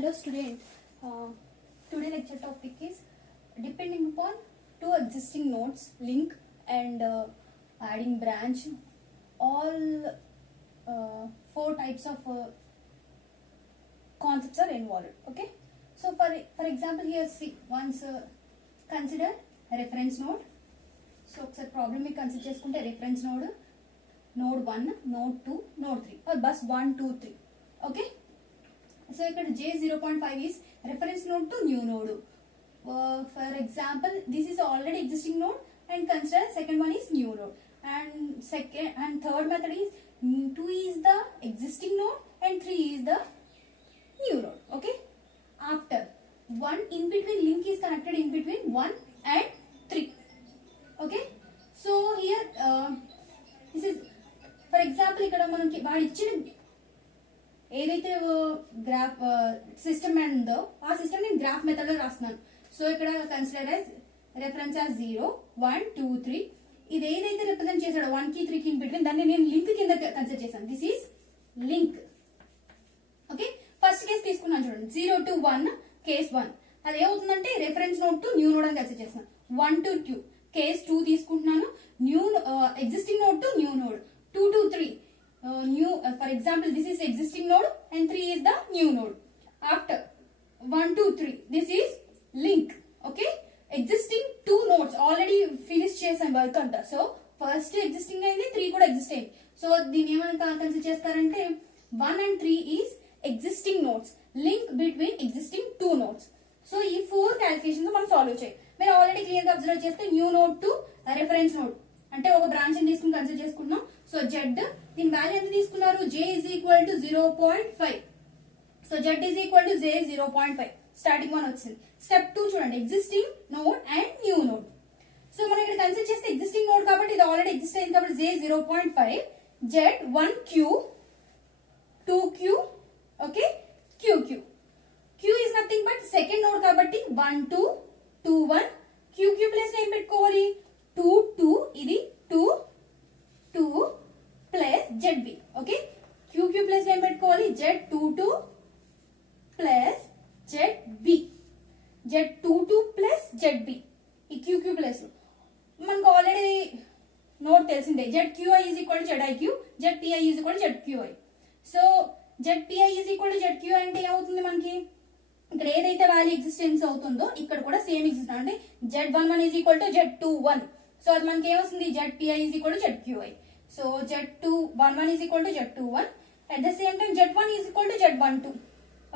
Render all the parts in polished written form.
Hello student, today lecture topic is depending upon two existing nodes, link and adding branch, all four types of concepts are involved. Okay, so for example here see once consider reference node. So problem we consider reference node, node 1, node 2, node 3 or bus 1, 2, 3. Okay. So ఇక్కడ J0.5 is reference node to new node. For example, this is already existing node and consider second one is new node. And third method is 2 is the existing node and 3 is the new node. Okay. After one in between link is connected in between 1 and 3. Okay. So here this is for example ఇక్కడ మనకి వాడు ఇచ్చిన ఏదైతే graph system ఉందో ఆ system నేను graph method లో రాస్తున్నాను. సో ఇక్కడ కన్సిడర్ యాజ్ రెఫరెన్స్ యాజ్ 0, 1, 2, 3 ఇది ఏదైతే రిప్రజెంట్ చేశాడో 1 కి 3 కి ఇన్ బిట్వీన్ దాన్ని నేను లింక్ కింద కన్సిడర్ చేశాను. This is link. Okay, first case తీసుకున్నాను చూడండి, 0 to 1 కేస్ 1 అది ఏమవుతుందంటే reference node to new node అని కన్సిడర్ చేస్తాను. 1 to 2 కేస్ 2 తీసుకుంటున్నాను, new existing node to new node. 2 to 3 new for example this is existing node and 3 is the new node. After 1 to 3 this is link. Okay, existing two nodes already finish chesam work anta. So first existing ayindi, 3 kuda exist ayindi. So dini emani consider chestarante 1 and 3 is existing nodes, link between existing two nodes. So ee four calculations మనం solve చేయాలి. మీరు already clear గా observe చేస్తే new node to reference node అంటే ఒక branch ని తీసుకుని consider చేసుకుంటున్నాం. సో జెడ్ దీని వాల్యూ ఎంత తీసుకున్నారు, j is equal to 0.5. So z is equal to j 0.5 starting one వచ్చింది. స్టెప్ 2 చూడండి, existing node and new node. So మనం ఇక్కడ కన్సిడర్ చేస్తే ఎగ్జిస్టింగ్ నోడ్ కాబట్టి ఇది ఆల్రెడీ ఎగ్జిస్ట్ అయింది కాబట్టి j 0.5, z 1q 2q, okay, qq. q is nothing but second node కాబట్టి 1 2 2 1. qq ప్లేస్ ఏం పెట్టుకోవాలి, 2 2 ఇది 2 2 plus ZB. Okay, QQ plus ఏం పెట్టుకోవాలి, Z22 plus ZB, Z22 plus ZB. ఈ QQ ప్లస్ మనకు ఆల్రెడీ నోట్ తెలిసిందే, ZQI is equal to ZIQ, ZPI is equal to ZQI. So ZPI is equal to ZQI అంటే ఏమవుతుంది మనకి, ఇక్కడ ఏదైతే వాల్యూ ఎగ్జిస్టెన్స్ అవుతుందో ఇక్కడ కూడా సేమ్ ఎగ్జిస్ట్ అంటే Z11 is equal to Z21. So అది మనకి ఏమొస్తుంది, ZPI is equal to ZQI. So Z211 is equal to Z21. At the same time Z1 is equal to Z12.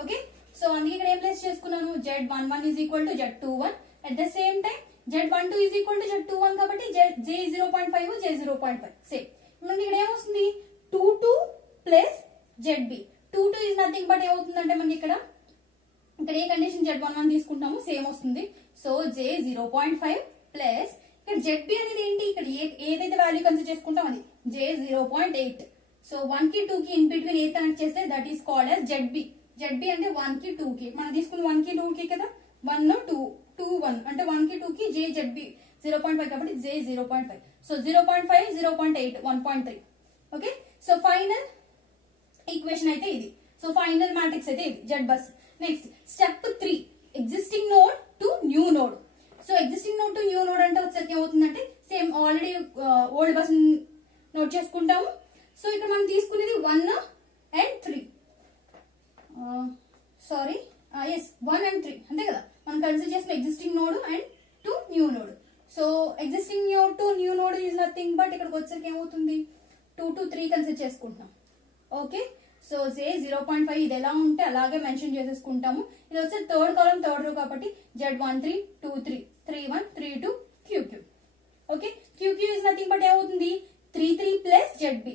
Okay. So అందుకే ఇక్కడ ఏం ప్లేస్ చేసుకున్నాను, Z11 is equal to Z21. At the same time Z12 is equal to Z21 కాబట్టి J 0.5 J 0.5 same. మనకి ఇక్కడ ఏమొస్తుంది 22 plus ZB. 22 is nothing but ఏమవుతుందంటే మనకి ఇక్కడ ఏ కండిషన్ Z11 తీసుకుంటామో సేమ్ వస్తుంది. సో J 0.5 ప్లస్ ఇక్కడ ZB అనేది ఏంటి, ఇక్కడ ఏదైతే వాల్యూ కన్సిడర్ చేసుకుంటాం అది J 0.8. సో 1 కి 2 కి ఇన్ బిట్వీన్ ఏ కనెక్ట్ చేస్తే that is called as ZB. ZB అంటే 1 కి 2 కి మనం తీసుకున్న 1 కి 2 కి కదా, 1 2 2 1 అంటే 1 కి 2 కి J ZB 0.5 కాబట్టి J 0.5. So 0.5 0.8 1.3. Okay, so final equation అయితే ఇది. సో ఫైనల్ మ్యాట్రిక్స్ అయితే ఇది Z bus. Next step 3 existing node to new node. So existing node to new node అంటే వచ్చేసరికి ఏమవుతుందంటే same already old bus note చేసుకుంటాము. So ఇక్కడ మనం తీసుకునేది 1 and 3 సారీ ఎస్ 1 and 3 అంతే కదా, మనం కన్సిడర్ చేసిన existing node and to new node. So existing node to new node is nothing but ఇక్కడికి వచ్చేసరికి ఏమవుతుంది 2 to 3 కన్సిడర్ చేసుకుంటున్నాం. ఓకే, సో J 0.5 ఇది ఎలా ఉంటే అలాగే మెన్షన్ చేసేసుకుంటాము. ఇది వచ్చే థర్డ్ కాలం థర్డ్ రో కాబట్టి Z13 23 31 32 QQ. Okay, QQ is nothing but ఏమవుతుంది 33 ప్లస్ ZB.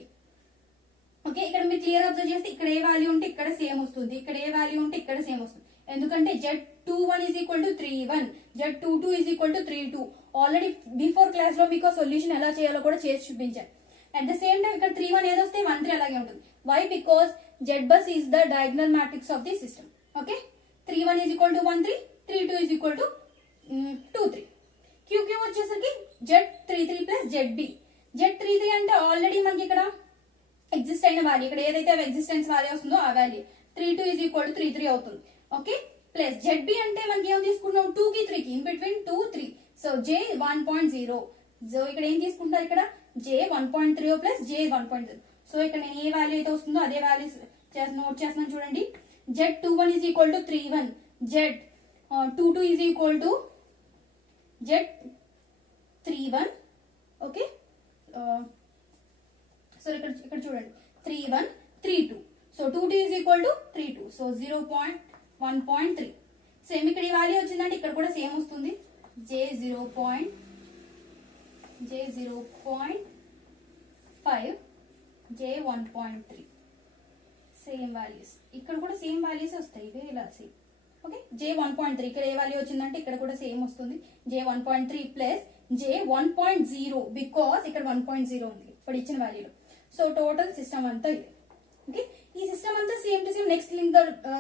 ఓకే, ఇక్కడ మీరు క్లియర్ అబ్జర్వ్ చేస్తే ఇక్కడ ఏ వాల్యూ ఉంటే ఇక్కడ సేమ్ వస్తుంది, ఇక్కడ ఏ వాల్యూ ఉంటే ఇక్కడ సేమ్ వస్తుంది. ఎందుకంటే Z21 is equal to 31, Z22 is equal to 32. Already before class లో మీకు సొల్యూషన్ ఎలా చేయాలో కూడా చేసి చూపించాను. అట్ ద సేమ్ టైం ఇక్కడ 31 ఏదొస్తే 13 అలాగే ఉంటుంది. Why? Because Z bus is the diagonal matrix of the system. Okay, 31 is equal to 13, 32 is equal to 23. QQ వచ్చేసరికి Z33 plus ZB. Z33 అంటే ఆల్రెడీ మనకి ఇక్కడ ఎగ్జిస్ట్ అయిన వాల్యూ, ఇక్కడ ఏదైతే ఎగ్జిస్టెన్స్ వాల్యూ వస్తుందో ఆ వాల్యూ 32 is equal to 33 అవుతుంది. ఓకే ప్లస్ జెడ్ బి అంటే మనకి ఏం తీసుకున్నాం 2 కి 3 కి in between 2 3 so J 1.0 so ఇక్కడ ఏం తీసుకుంటారు ఇక్కడ జే 1.3 ప్లస్ జే 1.0 సో ఇక్కడ నేను ఏ వాల్యూ అయితే వస్తుందో అదే వాల్యూస్ నోట్ చేస్తున్నాను చూడండి Z21 is equal to 31 Z22 is equal to Z31 okay so ఇక్కడ చూడండి 31 32 so 2t is equal to 32 so 1.3 same ఇక్కడ ఈ వాల్యూ వచ్చిందంటే ఇక్కడ కూడా సేమ్ వస్తుంది J0.5 J1.3 సేమ్ వాల్యూస్ ఇక్కడ కూడా సేమ్ వాల్యూస్ వస్తాయి ఇవే ఇలా సేమ్ ఓకే J1.3 ఇక్కడ ఏ వాల్యూ వచ్చిందంటే ఇక్కడ కూడా సేమ్ వస్తుంది J1.3 ప్లస్ J1.0 బికాస్ ఇక్కడ 1.0 ఉంది ఇప్పుడు ఇచ్చిన వాల్యూలో సో టోటల్ సిస్టమ్ అంతా ఇది ఓకే ఈ సిస్టమ్ అంతా same to same next link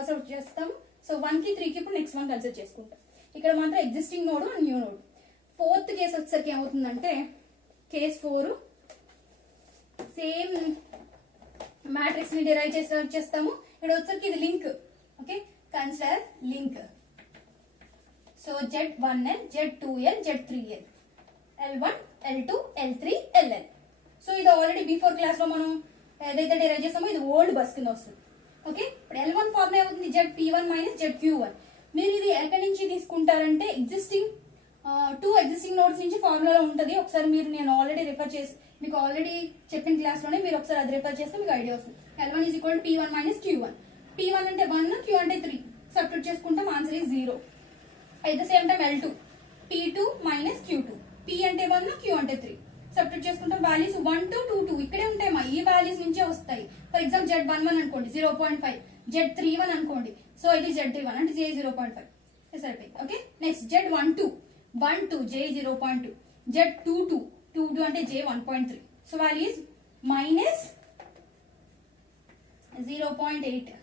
serve చేస్తాం సో 1 కి 3 కి ఇప్పుడు నెక్స్ట్ 1 కన్సిడర్ చేసుకుంటాం ఇక్కడ మాత్రం existing node new node fourth case వచ్చేసరికి ఏమవుతుందంటే కేస్ 4 సేమ్ మ్యాట్రిక్స్ ని డిరైవ్ చేస్తాము ఇక్కడ వచ్చేసరికి ఇది link okay consider link so Z1L Z2L Z3L L1 L2 L3 LL so ఇది ఆల్రెడీ బిఫోర్ క్లాస్ లో మనం ఏదైతే డిరైవ్ చేస్తామో ఇది ఓల్డ్ బస్ కింద వస్తుంది ఓకే ఇప్పుడు L1 ఫార్మ్ ఏమవుతుంది ZP1 మైనస్ ZQ1 మీరు ఇది ఎక్కడి నుంచి తీసుకుంటారంటే ఎగ్జిస్టింగ్ 2 ఎగ్జిస్టింగ్ నోడ్స్ నుంచి ఫార్ములాలో ఉంటుంది ఒకసారి మీరు నేను ఆల్రెడీ రిఫర్ చేసి మీకు ఆల్రెడీ చెప్పిన క్లాస్ లోనే మీరు ఒకసారి అది రిఫర్ చేస్తే మీకు ఐడియా వస్తుంది L1 is equal to P1 minus Q1 P1 అంటే 1 Q అంటే 3 సబ్స్టిట్యూట్ చేసుకుంటాం answer is 0 at the same time L2 P2 minus Q2 P అంటే 1 Q అంటే 3 సబ్స్టిట్యూట్ చేసుకుంటాం వాల్యూస్ 1 to 2 2 ఇక్కడే ఉంటాయి మా ఈ వాల్యూస్ నుంచే వస్తాయి ఫర్ ఎగ్జాంపుల్ Z11 అనుకోండి 0.5 Z31 అనుకోండి సో ఇది Z31 అంటే J 0.5 సరిపోయింది okay next Z12 J 0.2 Z22 22 అంటే J 1.3 so value is minus 0.8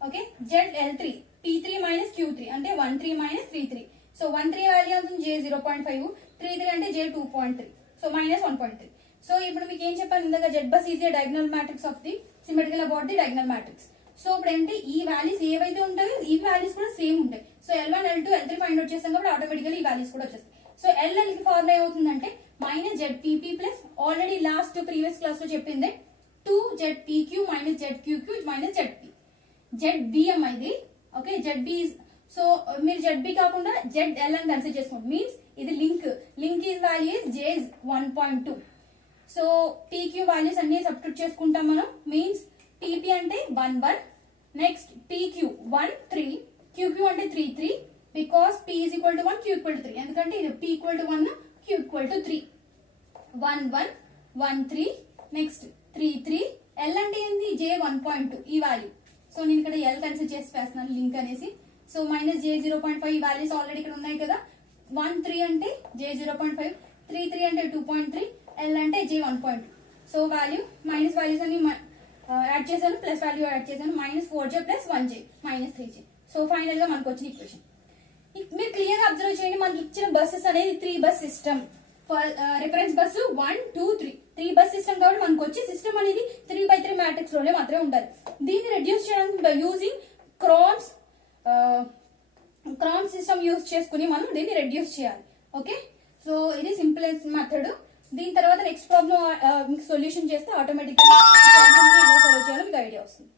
okay ZL3 P3 minus Q3 అంటే 13 minus 33 సో 13 వాల్యూ అవుతుంది J 0.5 33 అంటే J 2.3 సో మైనస్ 1.3 సో ఇప్పుడు మీకు ఏం చెప్పాను ఇందాక Z bus is a diagonal matrix of the symmetrical about the diagonal matrix so ఇప్పుడు ఏంటి ఈ వాల్యూస్ ఏవైతే ఉంటాయో ఈ వాల్యూస్ కూడా సేమ్ ఉంటాయి so L1 L2 L3 find out చేస్తాం కాబట్టి ఆటోమేటికల్లీ ఈ వాల్యూస్ కూడా వచ్చేస్తాయి సో LL కి ఫార్ములా ఏమవుతుందంటే minus ZPP plus already last previous class లో చెప్పింది 2ZPQ minus ZQQ minus ZP ZBM ఇది ఓకే ZB సో మీరు ZB కాకుండా ZL అని కన్సిడర్ చేసుకోండి మీన్స్ ఇది link is value is J 1.2 so PQ values అన్ని సబ్స్టిట్యూట్ చేసుకుంటాం మనం మీన్స్ TP అంటే 1 1 నెక్స్ట్ PQ 1 3 QQ అంటే 3 3 because P is equal to 1 Q equal to 3 ఎందుకంటే ఇది P equal to 1 Q equal to 3 1 1 1 3 next 3 3 L అంటే ఏంది J 1.2 ఈ వాల్యూ సో నేను ఇక్కడ L కన్సిడర్ చేసి వేస్తున్నాను లింక్ అనేసి సో మైనస్ J 0.5 ఈ వాల్యూస్ ఆల్రెడీ ఇక్కడ ఉన్నాయి కదా 1 3 అంటే J 0.5 3 3 అంటే 2.3 L అంటే J 1.2 so value minus values అన్ని యాడ్ చేశాను ప్లస్ వాల్యూ యాడ్ చేశాను minus 4J plus 1J minus 3J so final గా మనకు వచ్చిన ఈక్వేషన్ మీరు క్లియర్ గా అబ్జర్వ్ చేయండి మనకి ఇచ్చిన బస్సెస్ అనేది 3 bus system reference bus 1 2 3 bus system కాబట్టి మనకు వచ్చే సిస్టమ్ అనేది 3x3 మ్యాట్రిక్స్ లోనే మాత్రమే ఉండాలి దీన్ని రెడ్యూస్ చేయడానికి బై యూజింగ్ క్రాన్స్ సిస్టమ్ యూజ్ చేసుకుని మనం దీన్ని రెడ్యూస్ చేయాలి ఓకే సో ఇది సింపులెస్ట్ మెథడ్ దీని తర్వాత నెక్స్ట్ ప్రాబ్లం సొల్యూషన్ చేస్తే ఆటోమేటిక్గా ఎలా సాల్వ్ చేయాలో మీకు ఐడియా వస్తుంది